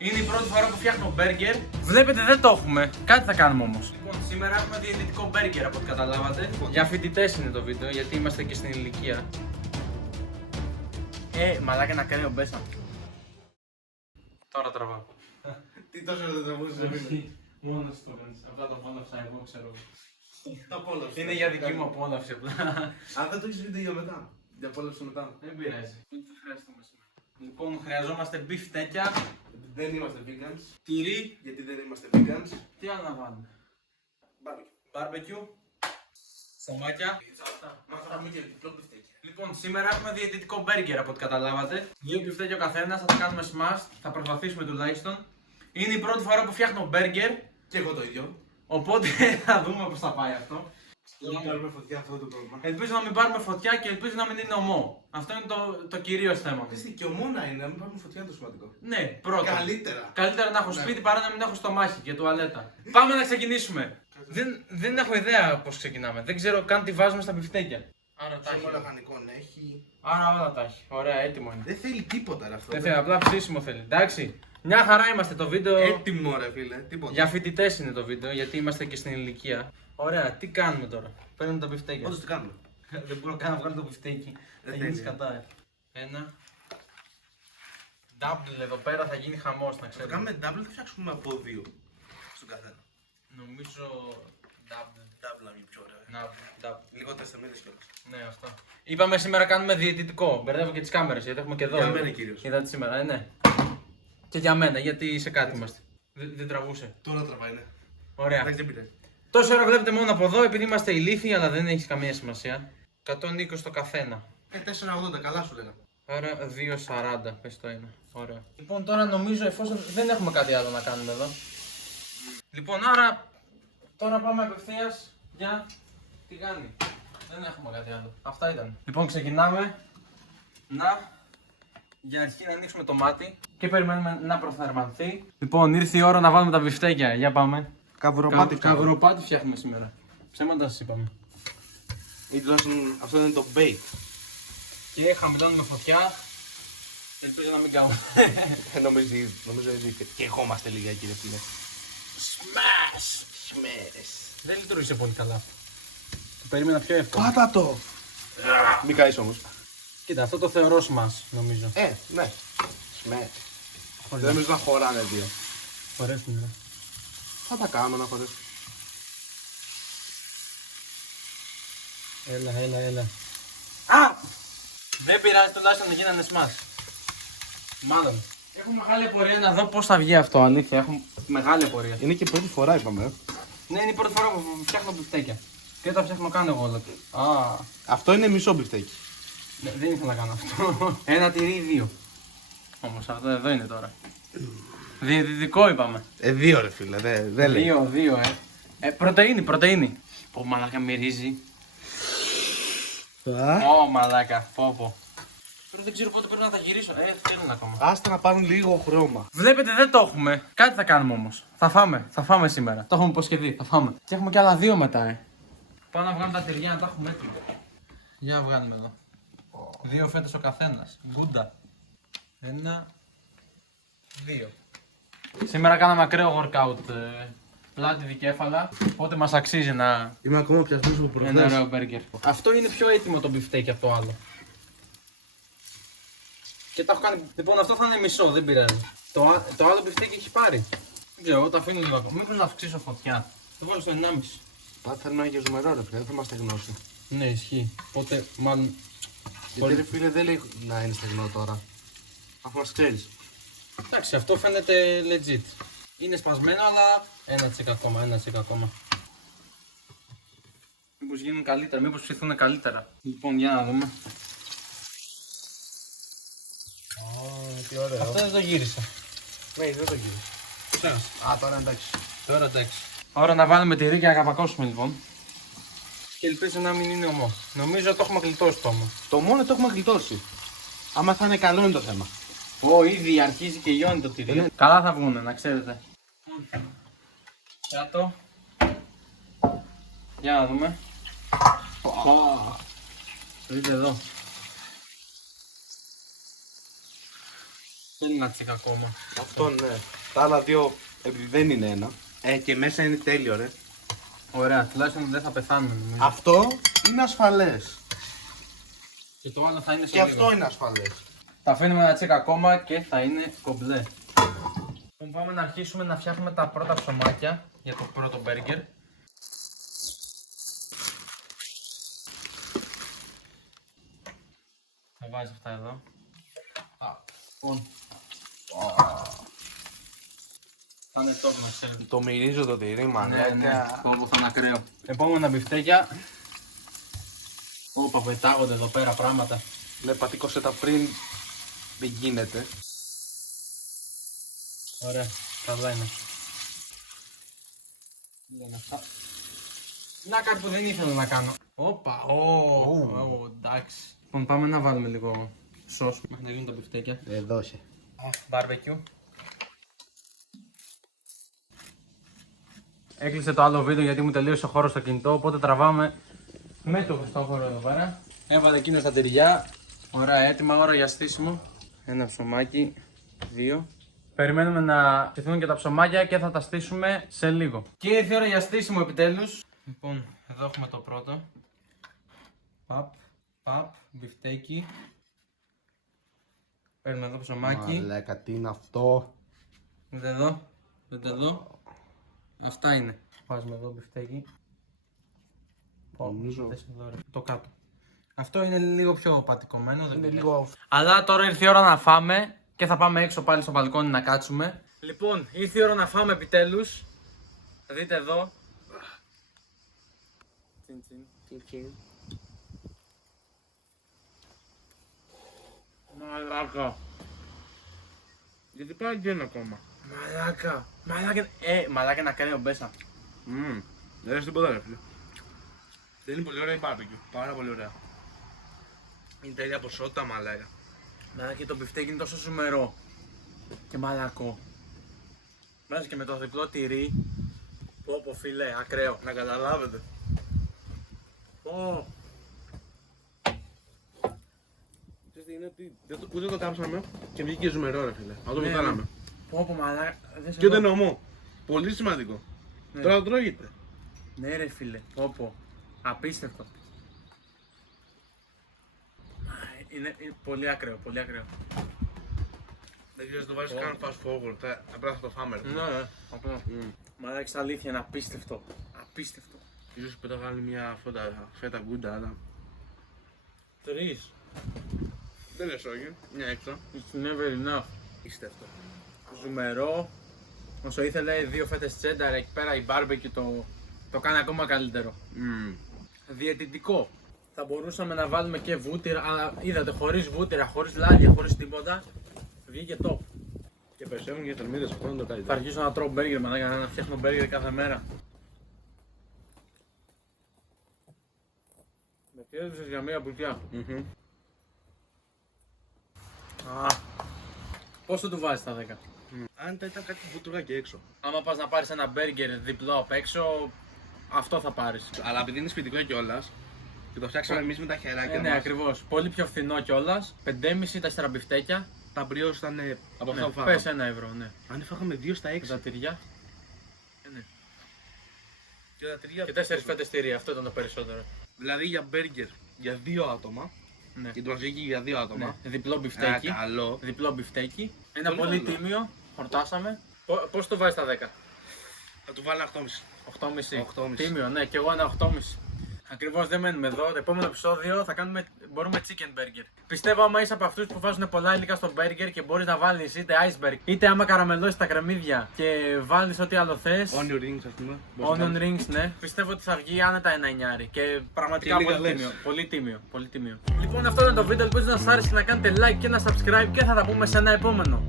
Είναι η πρώτη φορά που φτιάχνω μπέργκερ. Βλέπετε, δεν το έχουμε. Κάτι θα κάνουμε όμως. Λοιπόν, σήμερα έχουμε διαιτητικό μπέργκερ από ό,τι καταλάβατε. Για φοιτητές είναι το βίντεο, γιατί είμαστε και στην ηλικία. Μαλάκα, ένα κρέο μπέσα. Τώρα τραβάω. Τι τόσο δεν τραβούσες, φίλε. Μόνος το κάνεις. Απλά το απόλαυσα εγώ, ξέρω. Το απόλαυσα. Είναι για δική μου απόλαυση απλά. Αν δεν το έχεις βίντεο για μετά. Για απόλαυση μετά. Δεν πειράζει. Ούτε χρειάζεται σήμερα. Λοιπόν, χρειαζόμαστε μπιφτέκια, Δεν είμαστε vegans. τυρί. Γιατί δεν είμαστε vegans. Τι άλλο να βάλουμε. Barbecue. Μπάρμπεκιου. Σαμάκια. Μας θα φάμε και διπλό μπιφτέκι. Λοιπόν, σήμερα έχουμε διαιτητικό μπέργκερ από ό,τι καταλάβατε. 2 μπιφτέκια ο καθένας, θα τα κάνουμε smash, θα προσπαθήσουμε τουλάχιστον. Είναι η πρώτη φορά που φτιάχνω μπέργκερ, Και εγώ το ίδιο. οπότε θα δούμε πώς θα πάει αυτό. Δεν θα πάρουμε φωτιά αυτό το πρόβλημα. Ελπίζω να μην πάρουμε φωτιά και ελπίζω να μην είναι ομό. Αυτό είναι το κυρίως θέμα. Τι και ομόνα είναι, να μην πάρουμε φωτιά είναι το σημαντικό. Ναι, πρώτα. Καλύτερα. Καλύτερα να έχω Ναι. σπίτι παρά να μην έχω στομάχι και τουαλέτα. Πάμε να ξεκινήσουμε. Δεν έχω ιδέα πώς ξεκινάμε. Δεν ξέρω καν τι βάζουμε στα μπιφτέκια. Άρα τα Ψωμό έχει. λαχανικό έχει. Άρα όλα τα έχει. Ωραία, έτοιμο είναι. Δεν θέλει τίποτα ρε αυτό. Δεν θέλει, απλά ψήσιμο θέλει. Εντάξει. Μια χαρά είμαστε το βίντεο. Έτοιμο ρε φίλε. Τίποτα. Για φοιτητές είναι το βίντεο, γιατί είμαστε και στην ηλικία. Ωραία, τι κάνουμε τώρα. Παίρνουμε τα μπιφτέκια. Όντως τι κάνουμε. Δεν μπορώ καν να βγάλω το μπιφτέκι. Θα γίνει τέλεια. σκατά. Ένα. Double εδώ πέρα θα γίνει χαμός, να Θα ξέρετε. κάνουμε double, θα φτιάξουμε από δύο. Στον καθένα. Νομίζω double. Double να βγει πιο ωραία. Να, double. Λιγότερες θεμέλες κιόλας. Ναι, αυτό. Είπαμε σήμερα κάνουμε διαιτητικό. Μπερδεύω και τις κάμερες γιατί έχουμε και εδώ. Για μένα κυρίως. Είδατε σήμερα, ναι. Και για μένα, γιατί σε κάτι είμαστε. Δεν τραβούσε. Τώρα τραβάει, ναι. Ωραία. Εντάξει, δεν πειράζει. Τόση ώρα βλέπετε μόνο από εδώ επειδή είμαστε ηλίθιοι, αλλά δεν έχει καμία σημασία. 120 το καθένα. 4,80, καλά σου λέγα. Άρα 2,40 πες το ένα. Ωραία. Λοιπόν, τώρα νομίζω εφόσον δεν έχουμε κάτι άλλο να κάνουμε εδώ. Λοιπόν, άρα τώρα πάμε απευθείας για τηγάνι. Δεν έχουμε κάτι άλλο. Αυτά ήταν. Λοιπόν, ξεκινάμε για αρχή να ανοίξουμε το μάτι και περιμένουμε να προθερμανθεί. Λοιπόν, ήρθε η ώρα να βάλουμε τα μπιφτέκια. Για πάμε. Καβροπάτι φτιάχνουμε σήμερα. Ψέματα σας είπαμε. Ή τουλάχιστον αυτό είναι το bait. Και χαμηλώνουμε φωτιά. Ελπίζω να μην κάνουμε. Νομίζω ότι και εγώ είμαστε λίγα κύριε φίλε. Smash! Σμέρες. Δεν λειτουργήσε πολύ καλά. Το περίμενα πιο εύκολο. Πάτα το! Μη καείς όμως. Κοίτα, αυτό το θεωρώ smash, νομίζω. Ναι. Σμέρες. Δεν νομίζω να χωράνε δύο. Χωρέσουν, ναι. Θα τα κάνουμε να χωρέσουν. Έλα. Α! Δεν πειράζει, τουλάχιστον γίνανε smash. Μάλλον. Έχω μεγάλη απορία να δω πώς θα βγει αυτό, αλήθεια. Έχω μεγάλη απορία. Είναι και πρώτη φορά είπαμε. Ναι, είναι η πρώτη φορά που φτιάχνω μπιφτέκια. Και τα φτιάχνω κάνω εγώ όλα. Α, Αυτό είναι μισό μπιφτέκι. ναι, δεν ήθελα να κάνω αυτό. Ένα τυρί, δύο. Όμως αυτό εδώ είναι τώρα. Διαιτητικό είπαμε. Δύο ρε φίλε, δεν λέει. Δύο. Πρωτεΐνη. Πω μαλάκα μυρίζει. Ω μαλάκα, πω. Τώρα δεν ξέρω πότε πρέπει να τα γυρίσω. Θέλουν ακόμα. Άστα να πάρουν λίγο χρώμα. Βλέπετε, δεν το έχουμε. Κάτι θα κάνουμε όμως. Θα φάμε σήμερα. Το έχουμε υποσχεθεί, θα φάμε. Και έχουμε κι άλλα δύο μετά, Πάω να βγάλουμε τα τυριά να τα έχουμε έτοιμα. Για βγάλουμε εδώ. Δύο φέτος ο καθένας. Γκούντα. Ένα. Δύο. Σήμερα κάναμε ακραίο workout. Πλάτη δικέφαλα. Οπότε μας αξίζει να. Είμαι ακόμα πιασμένος από Ένα ωραίο μπέργκερ. Αυτό είναι πιο έτοιμο το μπιφτέκι από το άλλο. Και τα έχω κάνει. Λοιπόν, αυτό θα είναι μισό, δεν πειράζει. Το άλλο μπιφτέκι έχει πάρει. Δεν ξέρω, εγώ το αφήνω λίγο ακόμα. Μήπως να αυξήσω φωτιά. Το βάλω στο 1,5. Πάτε θέλουμε να γεζουμερό ρε φίλε, δεν θα μας στεγνώσει. Ναι, ισχύει. Οπότε, μάλλον. Γιατί ρε φίλε δεν λέει να είναι στεγνό τώρα. Αφού μας ξέρεις. Εντάξει, αυτό φαίνεται legit. Είναι σπασμένο, αλλά 1% ακόμα. Μήπως γίνουν καλύτερα, μήπως ψηθούν καλύτερα. Λοιπόν, για να δούμε. Τι ωραίο. Αυτό δεν το γύρισα. Ναι, δεν το γύρω. Α, τώρα εντάξει. Τώρα εντάξει. Ώρα να βάλουμε τυρί και να καπακώσουμε λοιπόν. Και ελπίζω να μην είναι ομό. Νομίζω το έχουμε γλιτώσει το ομό. Το μόνο το έχουμε γλιτώσει. Άμα θα είναι καλό είναι το θέμα. Ήδη αρχίζει και λιώνει το τυρί. Καλά θα βγουνε, να ξέρετε. Κάτω. Για να δούμε. Δείτε εδώ. Θέλει ένα τσίκα ακόμα. Αυτό ναι. Τα άλλα δύο επειδή δεν είναι ένα. Και μέσα είναι τέλειο ρε. Ωραία, τουλάχιστον δεν θα πεθάνουμε νομίζω. Αυτό είναι ασφαλές. Και το άλλο θα είναι σε Και λίγο. αυτό είναι ασφαλές. Τα αφήνουμε ένα τσίκα ακόμα και θα είναι κομπλέ. Λοιπόν, πάμε να αρχίσουμε να φτιάχνουμε τα πρώτα ψωμάκια για το πρώτο μπέργκερ. Θα βάζεις αυτά εδώ. Λοιπόν. Θα είναι top να ξέρετε. Το μυρίζω το τυρί, Ναι, μαλάκα. ναι, θα είναι ακραίο. Επόμενα μπιφτέκια. Όπα, πετάγονται εδώ πέρα πράγματα. Ναι, πατήκωσε τα πριν. Δεν γίνεται. Ωραία, καλά είναι. Λένε αυτά. Να κάτι που δεν ήθελα να κάνω. Όπα, εντάξει. Λοιπόν, πάμε να βάλουμε λίγο σως μέχρι να γίνουν τα μπιφτέκια. Δώσε. Barbecue. Έκλεισε το άλλο βίντεο γιατί μου τελείωσε ο χώρος στο κινητό, οπότε τραβάμε με το Χριστόφορο εδώ πέρα. Έβαλε εκείνο στα τυριά. Ωραία, έτοιμα ώρα για στήσιμο. Ένα ψωμάκι, δύο. Περιμένουμε να στηθούν και τα ψωμάκια και θα τα στήσουμε σε λίγο. Και ήρθε η ώρα για στήσιμο επιτέλους. Λοιπόν, εδώ έχουμε το πρώτο. Παπ, μπιφτέκι. Παίρνουμε εδώ ψωμάκι. Μαλάκα, τι είναι αυτό. Δείτε εδώ, δείτε εδώ. Αυτά είναι. Βάζουμε εδώ μπιφτέκι. Νομίζω. Το κάτω. Αυτό είναι λίγο πιο πατικωμένο. Δεν Είναι πειράζει. λίγο. Αλλά τώρα ήρθε η ώρα να φάμε και θα πάμε έξω πάλι στο μπαλκόνι να κάτσουμε. Λοιπόν, ήρθε η ώρα να φάμε επιτέλους. Δείτε εδώ. Μαλάκα. Γιατί πάει και ένα ακόμα. Μαλάκα να κάνει ομπέσα. Δεν έχει τίποτα ρε φίλε. Δεν είναι πολύ ωραία η barbecue. Πάρα πολύ ωραία. Είναι τέλεια ποσότητα μαλάκα. Μαλάκα και το μπιφτέκι είναι τόσο ζουμερό. Και μαλακό. Μέσα και με το διπλό τυρί. Πω φίλε, ακραίο. Να καταλάβετε. Πω. Είναι ότι ούτε το κάψαμε και βγήκε ζουμερό ρε φίλε. Αυτό που κάναμε. Πω μαλάκα. Και ούτε νομό. Πολύ σημαντικό. Ναι. Τώρα το τρώγεται. Ναι ρε φίλε, πω. Απίστευτο. Είναι πολύ ακραίο, πολύ ακραίο. Δεν ξέρεις να το βάλεις καν fast forward. Απλά θα το φάμε. Ναι, απλά. Μαλάκα στα αλήθεια είναι απίστευτο. Απίστευτο. Ίσως πετάγω άλλη μια φέτα γκούντα, αλλά... Τρεις. Δεν λες όχι. Μια έξω. It's never enough. Είστε αυτό. Ζουμερό. Όσο ήθελε, δύο φέτες τσένταρ εκεί πέρα η barbecue το κάνει ακόμα καλύτερο. Διαιτητικό. Θα μπορούσαμε να βάλουμε και βούτυρα, αλλά είδατε χωρίς βούτυρα, χωρίς λάδια, χωρίς τίποτα. Βγήκε top. Και περισσεύουν για θερμίδες, αυτό είναι το Θα καλύτερο. αρχίσω να τρώω μπέργκερ μετά να φτιάχνω μπέργκερ κάθε μέρα. Με κέρδισες για μία μπουτιά. Πόσο του βάζεις τα 10? Αν ήταν κάτι βούτρουγα και έξω. Άμα πας να πάρεις ένα μπέργκερ διπλό απ' έξω, αυτό θα πάρεις. Αλλά επειδή είναι σπιτικό κιόλας και το φτιάξαμε εμείς με τα χεράκια Ναι, μας. ακριβώς. Πολύ πιο φθηνό κιόλας. 5,5 τα 4 μπιφτέκια. Τα μπριός ήταν από αυτά Ναι, που φάγαμε. πες 1 ευρώ, ναι. Αν φάγαμε 2 στα 6. Με τα τυριά. Ναι. Και τα τρία. Και 4 φέτες τυρί, αυτό ήταν το περισσότερο. Δηλαδή για μπέργκερ για 2 άτομα. Ναι. Και το μας βγήκε για 2 άτομα. Ναι. Διπλό μπιφτέκι. Καλό. Διπλό μπιφτέκι. Ένα Πολύ πολύ καλό. τίμιο. Χορτάσαμε. Πώς το βάζεις τα 10? Θα του βάλω 8,5. 8,5. 8,5. Τίμιο, ναι, και εγώ ένα 8,5. Ακριβώς δεν μένουμε εδώ. Το επόμενο επεισόδιο θα μπορούμε chicken burger. Πιστεύω άμα είσαι από αυτούς που βάζουν πολλά υλικά στο burger και μπορείς να βάλεις είτε iceberg είτε άμα καραμελώσεις τα κρεμμύδια και βάλεις ό,τι άλλο θες. Onion rings ας πούμε. Onion rings, ναι. Πιστεύω ότι θα βγει άνετα ένα εννιάρι και πραγματικά Και λίγα πολύ λες. τίμιο. Πολύ τίμιο. Πολύ τίμιο. Λοιπόν, αυτό ήταν το βίντεο. Ελπίζω να σας άρεσε, να κάνετε like και ένα subscribe και θα τα πούμε σε ένα επόμενο.